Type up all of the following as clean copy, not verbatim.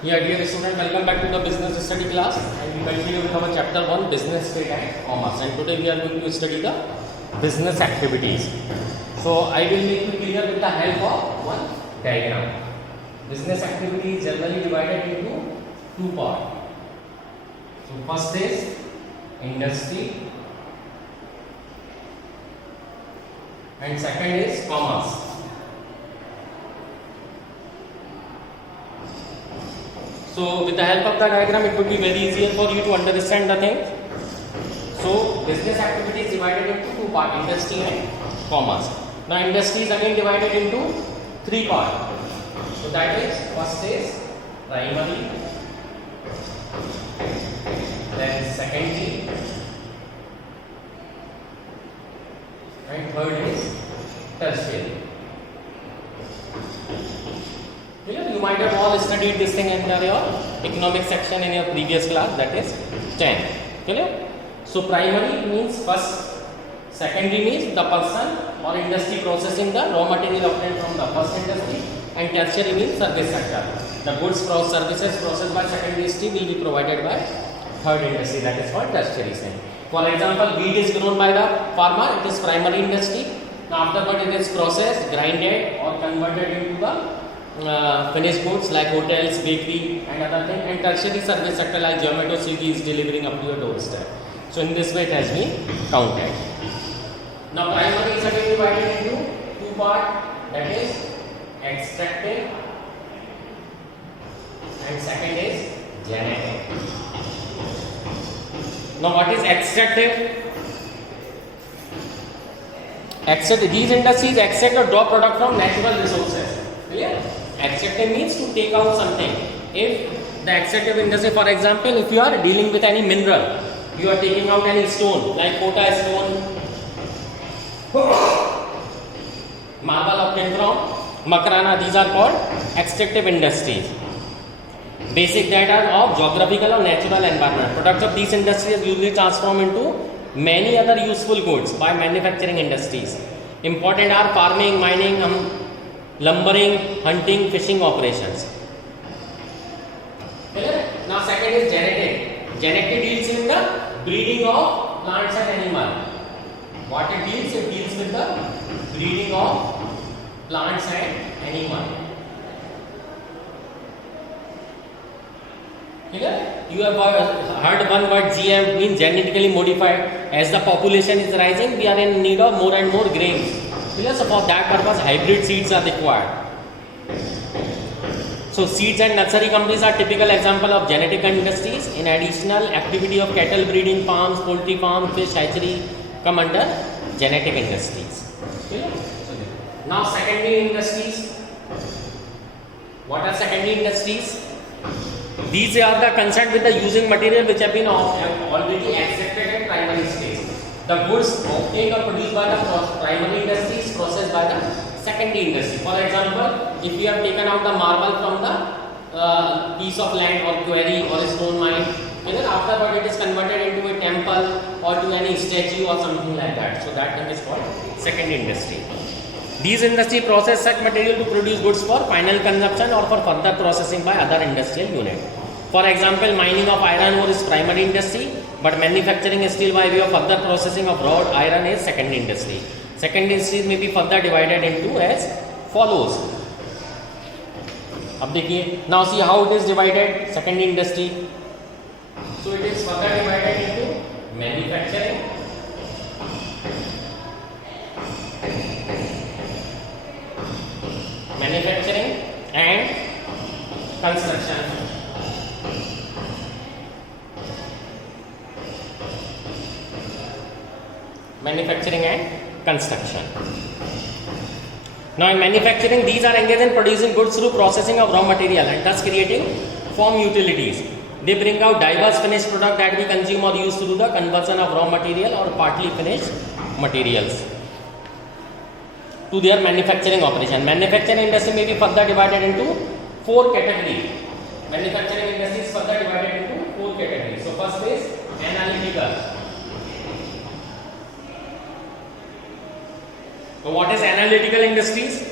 Yeah, dear student, welcome back to the business study class, and we continue with our chapter 1, business trade and commerce, and today we are going to study the business activities. So I will make you clear with the help of one diagram. Business activity is generally divided into two parts. So first is industry and second is commerce. So with the help of the diagram, it would be very easier for you to understand the thing. So business activity is divided into two parts, industry and commerce. Now industry is again divided into three parts. So that is, first is primary, then secondary, and third is tertiary. You might have all studied this thing in your economic section in your previous class, that is 10. Clear? So primary means first, secondary means the person or industry processing the raw material obtained from the first industry, and tertiary means service sector. The goods services processed by secondary industry will be provided by third industry, that is called tertiary thing. For example, wheat is grown by the farmer, it is primary industry. Now afterward it is processed, grinded or converted into the finished goods like hotels, bakery and other things, and tertiary service sector like Zomato, Swiggy is delivering up to your doorstep. So in this way it has been counted. Now primary is again divided into two parts, that is extractive and second is genetic. Now what is extractive? These industries extract or draw product from natural resources. Clear? Extractive means to take out something. If the extractive industry, for example, if you are dealing with any mineral, you are taking out any stone like Kota stone, marble obtained from Makrana, these are called extractive industries. Basic data of geographical or natural environment. Products of these industries usually transform into many other useful goods by manufacturing industries. Important are farming, mining, lumbering, hunting, fishing operations. Clear? Now second is genetic. Genetic deals in the breeding of plants and animals. What it deals? It deals with the breeding of plants and animals. Clear? You have heard one word GM means genetically modified. As the population is rising, we are in need of more and more grains. So for that purpose, hybrid seeds are required. So seeds and nursery companies are typical example of genetic industries. In additional activity of cattle breeding farms, poultry farms, fish hatchery come under genetic industries. Now secondary industries. What are secondary industries? These are the concerned with the using material which have been already accepted at primary stage. The goods obtained or produced by the primary industry is processed by the secondary industry. For example, if we have taken out the marble from the piece of land or quarry or a stone mine, and then afterward it is converted into a temple or to any statue or something like that. So that thing is called secondary industry. These industry process such material to produce goods for final consumption or for further processing by other industrial unit. For example, mining of iron ore is primary industry, but manufacturing steel by way of further processing of raw iron is secondary industry. Secondary industries may be further divided into as follows. अब देखिए, now see how it is divided. Secondary industry. So it is further divided into manufacturing, and construction. Manufacturing and construction. Now in manufacturing, these are engaged in producing goods through processing of raw material and thus creating firm utilities. They bring out diverse finished product that we consume or use through the conversion of raw material or partly finished materials to their manufacturing operation. Manufacturing industry may be further divided into four categories. Manufacturing industry is further divided into four categories. So first is analytical. So what is analytical industries?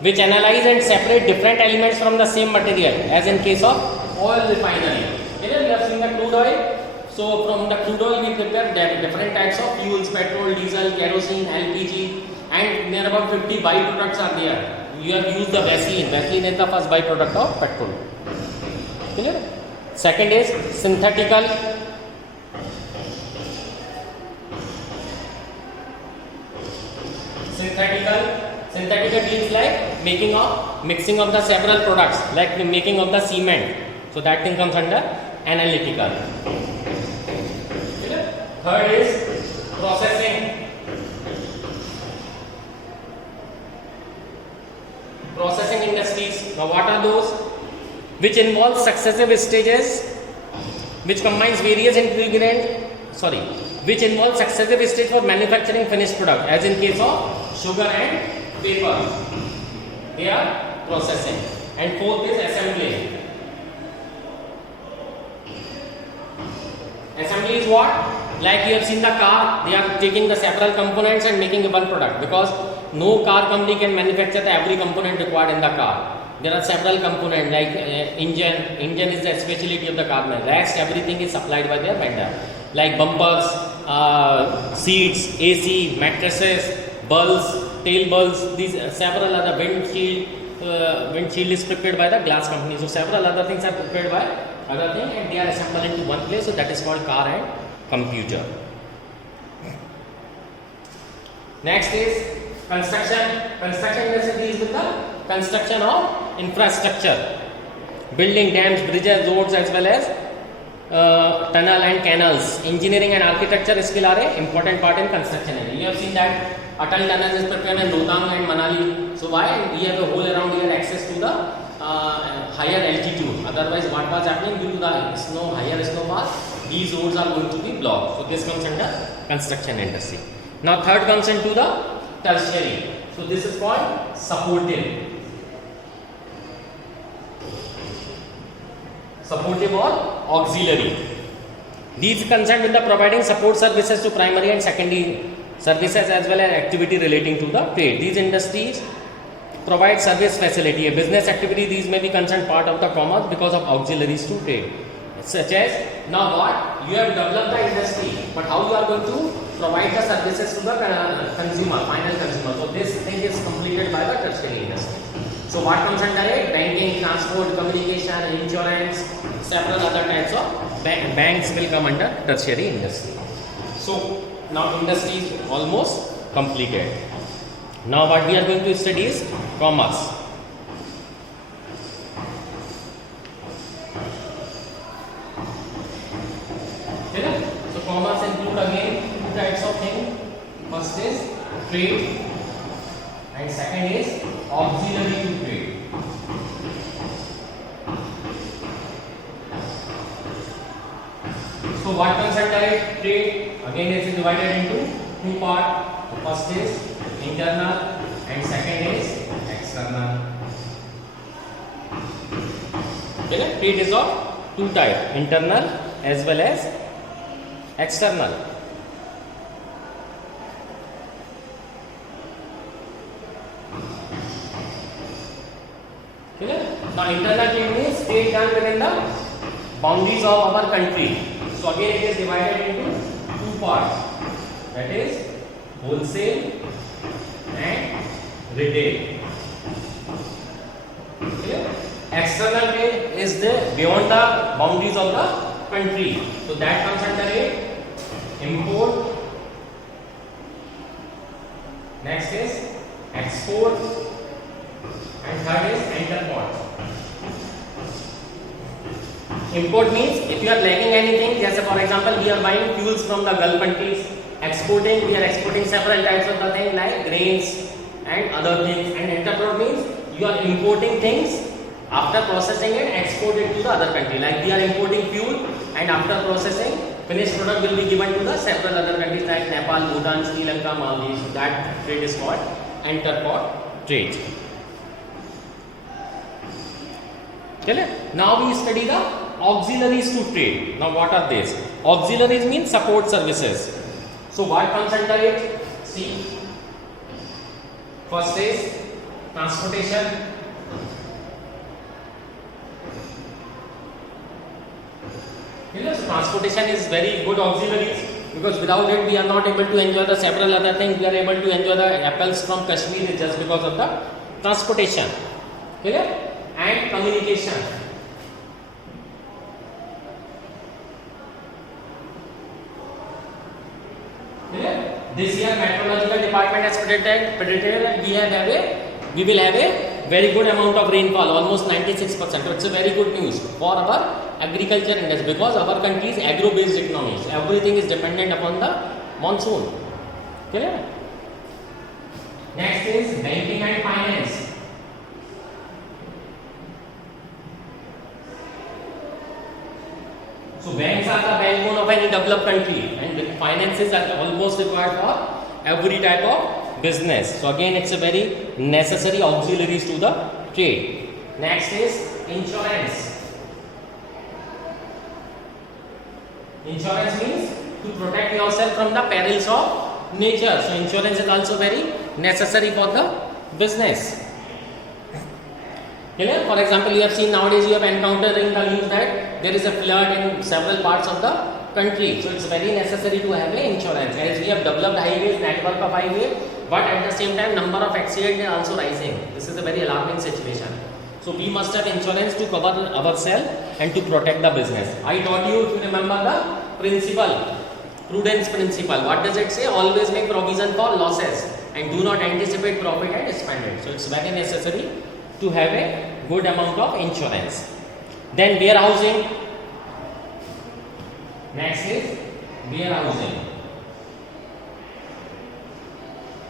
Which analyze and separate different elements from the same material, as in case of oil refinery. Here we have seen the crude oil. So from the crude oil we prepare different types of fuels, petrol, diesel, kerosene, LPG, and near about 50 byproducts are there. You have used the Vaseline. Vaseline is the first byproduct of petrol. Clear? Second is synthetical. Synthetical means like mixing of the several products, like the making of the cement. So that thing comes under analytical. Third is processing. Processing industries. Now what are those? Which involve successive stages, which combines various ingredients. Which involve successive stage for manufacturing finished product, as in case of sugar and paper. They are processing. And fourth is assembly. Assembly is what? Like you have seen the car, they are taking the several components and making one product, because no car company can manufacture every component required in the car. There are several components like engine is the specialty of the car. Rest everything is supplied by their vendor, like bumpers, seats, AC, mattresses, bulbs, tail bulbs, these several other windshield is prepared by the glass company. So several other things are prepared by other thing, and they are assembled into one place. So that is called car and computer. Next is construction. Construction deals with the construction of infrastructure, building dams, bridges, roads, as well as tunnel and canals. Engineering and architecture skill are an important part in construction. You have seen that Atal tunnel is prepared in Rohtang and Manali. So why? We have a whole around here access to the higher altitude. Otherwise, what was happening due to the higher snowfall, these roads are going to be blocked. So this comes under construction industry. Now third comes into the tertiary. So this is called supportive. Supportive or auxiliary. These concerned with the providing support services to primary and secondary services, as well as activity relating to the trade. These industries provide service facility, a business activity. These may be concerned part of the commerce because of auxiliaries to trade. Such as, now what? You have developed the industry, but how you are going to provide the services to the consumer, final consumer. So this thing is completed by the tertiary industry. So what comes under it? Banking, transport, communication, insurance, several other types of banks will come under tertiary industry. So now industry is almost completed. Now what we are going to study is commerce. So commerce include again two types of things. First is trade and second is auxiliary to trade. So what comes under it? Trade. Again it is divided into two parts. The first is internal and second is external. Okay, trade is of two types, internal as well as external. Okay. Now internal trade means trade done within the boundaries of our country. So again it is divided into two parts, that is wholesale and retail. Okay. External trade is the beyond the boundaries of the country. So that comes under it import. Next is export, and third is interport. Import means if you are lacking anything, just for example, we are buying fuels from the Gulf countries. Exporting, we are exporting several types of the thing like grains and other things. And interport means you are importing things, after processing it, export it to the other country. Like we are importing fuel, and after processing, finished product will be given to the several other countries like Nepal, Bhutan, Sri Lanka, Maldives. That trade is called interport trade. Okay. Now we study the auxiliaries to trade. Now what are these? Auxiliaries means support services. So what comes under it? See, first is transportation, So transportation is very good auxiliary because without it we are not able to enjoy the several other things. We are able to enjoy the apples from Kashmir just because of the transportation. Clear? And communication. Clear? This year meteorological department has predicted that we will have a very good amount of rainfall, almost 96%. So it's a very good news for our agriculture industry because our country is agro-based economy. So everything is dependent upon the monsoon. Clear? Next is banking and finance. So banks are the backbone of any developed country, and finances are almost required for every type of business. So again, it's a very necessary auxiliaries to the trade. Next is insurance. Insurance means to protect yourself from the perils of nature. So insurance is also very necessary for the business. Clear? For example, you have seen nowadays, you have encountered in the news that there is a flood in several parts of the country. So it's very necessary to have an insurance. As we have developed highways, network of highway, but at the same time, number of accidents are also rising. This is a very alarming situation. So we must have insurance to cover ourselves and to protect the business. I told you, if you remember the principle, prudence principle. What does it say? Always make provision for losses and do not anticipate profit and spend it. So it's very necessary to have a good amount of insurance. Then warehousing. Next is warehousing.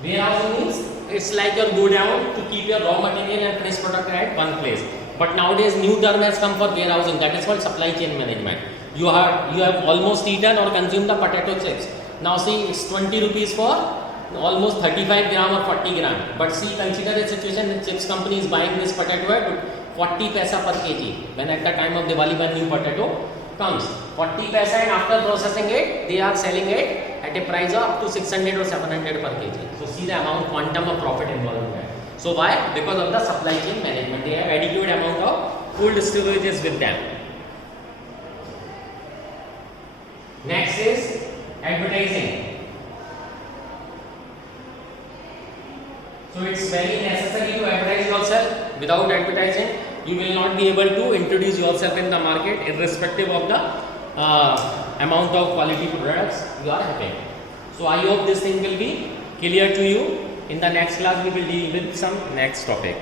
Warehousing means it's like your go down to keep your raw material and finished product at one place. But nowadays new term has come for warehousing, that is called supply chain management. You have almost eaten or consumed the potato chips. Now see, it's 20 rupees for almost 35 gram or 40 gram. But see, consider a situation that chips company is buying this potato at 40 paisa per kg. When at the time of Diwali, when new potato comes, 40 paisa, and after processing it, they are selling it at a price of up to 600 or 700 per kg. So see the amount, quantum of profit involved in that. So why? Because of the supply chain management. They have adequate amount of cold storages with them. Next is advertising. So it's very necessary to advertise yourself. Without advertising, you will not be able to introduce yourself in the market, irrespective of the amount of quality products you are having. So I hope this thing will be clear to you. In the next class, we will deal with some next topic.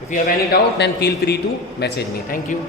If you have any doubt, then feel free to message me. Thank you.